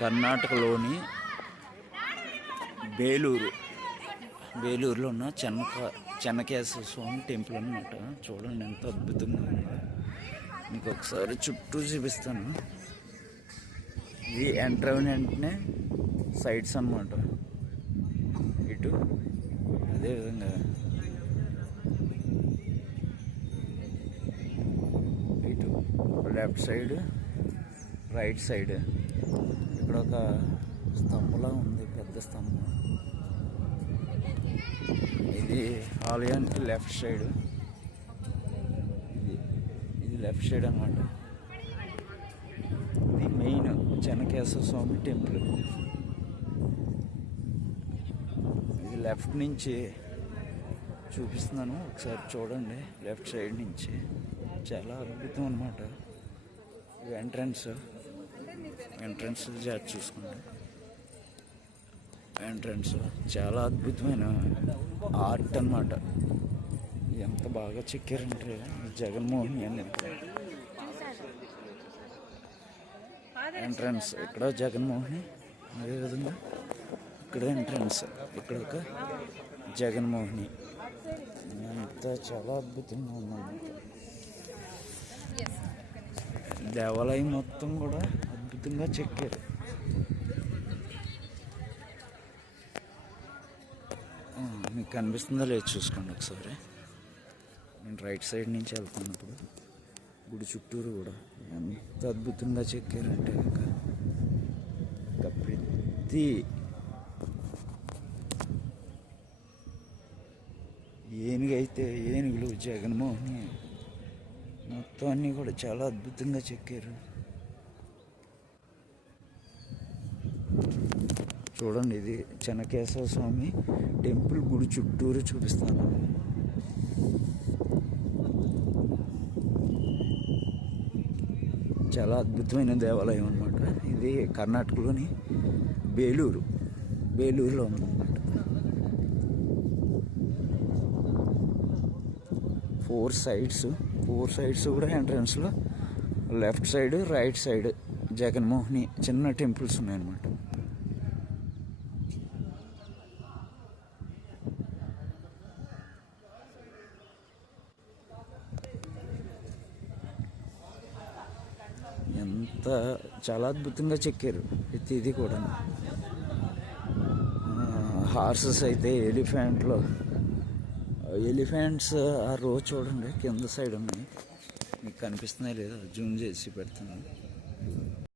కర్ణాటకలోని బేలూరులో ఉన్న చెన్నకేశ్వర స్వామి టెంపుల్ అనమాట. చూడండి ఎంత అద్భుతంగా ఉందో. మీకు ఒకసారి చుట్టూ చూపిస్తాను. ఇది ఎంటర్ అయిన వెంటనే సైడ్స్ అన్నమాట. ఇటు అదేవిధంగా ఇటు లెఫ్ట్ సైడ్, రైట్ సైడ్ ఇక్కడ ఒక స్తంభంలా ఉంది, పెద్ద స్తంభం. ఇది ఆలయానికి లెఫ్ట్ సైడ్, ఇది లెఫ్ట్ సైడ్ అన్నమాట. ఇది మెయిన్ చెన్నకేశ్వర స్వామి టెంపుల్. ఇది లెఫ్ట్ నుంచి చూపిస్తున్నాను, ఒకసారి చూడండి. లెఫ్ట్ సైడ్ నుంచి చాలా అద్భుతం అన్నమాట. ఇది ఎంట్రన్స్ జాగ్రత్త చూసుకోండి. ఎంట్రన్స్ చాలా అద్భుతమైన ఆర్ట్ అన్నమాట. ఎంత బాగా చెక్కారంటే జగన్మోహన్ అని. ఎంట్రన్స్ ఇక్కడ జగన్మోహన్, అదేవిధంగా ఇక్కడ ఎంట్రన్స్, ఇక్కడ ఒక జగన్మోహిని. అంతా చాలా అద్భుతంగా ఉందన్నమాట. దేవాలయం మొత్తం కూడా అద్భుతంగా చెక్కారు. మీకు కనిపిస్తుందో లేదు చూసుకోండి ఒకసారి. నేను రైట్ సైడ్ నుంచి వెళ్తున్నప్పుడు గుడి చుట్టూరు కూడా ఎంత అద్భుతంగా చెక్కారంటే ఇంకా ప్రతి ఏనుగులు జగన్మోహన్ మొత్తం అన్నీ కూడా చాలా అద్భుతంగా చెక్కారు. చూడండి, ఇది చెన్నకేశవ స్వామి టెంపుల్ గుడి చుట్టూరు చూపిస్తాను. చాలా అద్భుతమైన దేవాలయం అన్నమాట. ఇది కర్ణాటకలోని బేలూరులో ఉందన్నమాట. 4 సైడ్స్ కూడా ఎంట్రన్స్లో left side, right side Jaganmohini చిన్న టెంపుల్స్ ఉన్నాయన్నమాట. చాలా అద్భుతంగా చెక్కారు ఇది కూడా. హార్సెస్ అయితే ఎలిఫెంట్స్ ఆ రోజు చూడండి కింద సైడ్ ఉన్నాయి. మీకు కనిపిస్తున్నాయి లేదా, జూమ్ చేసి పెడుతున్నాను.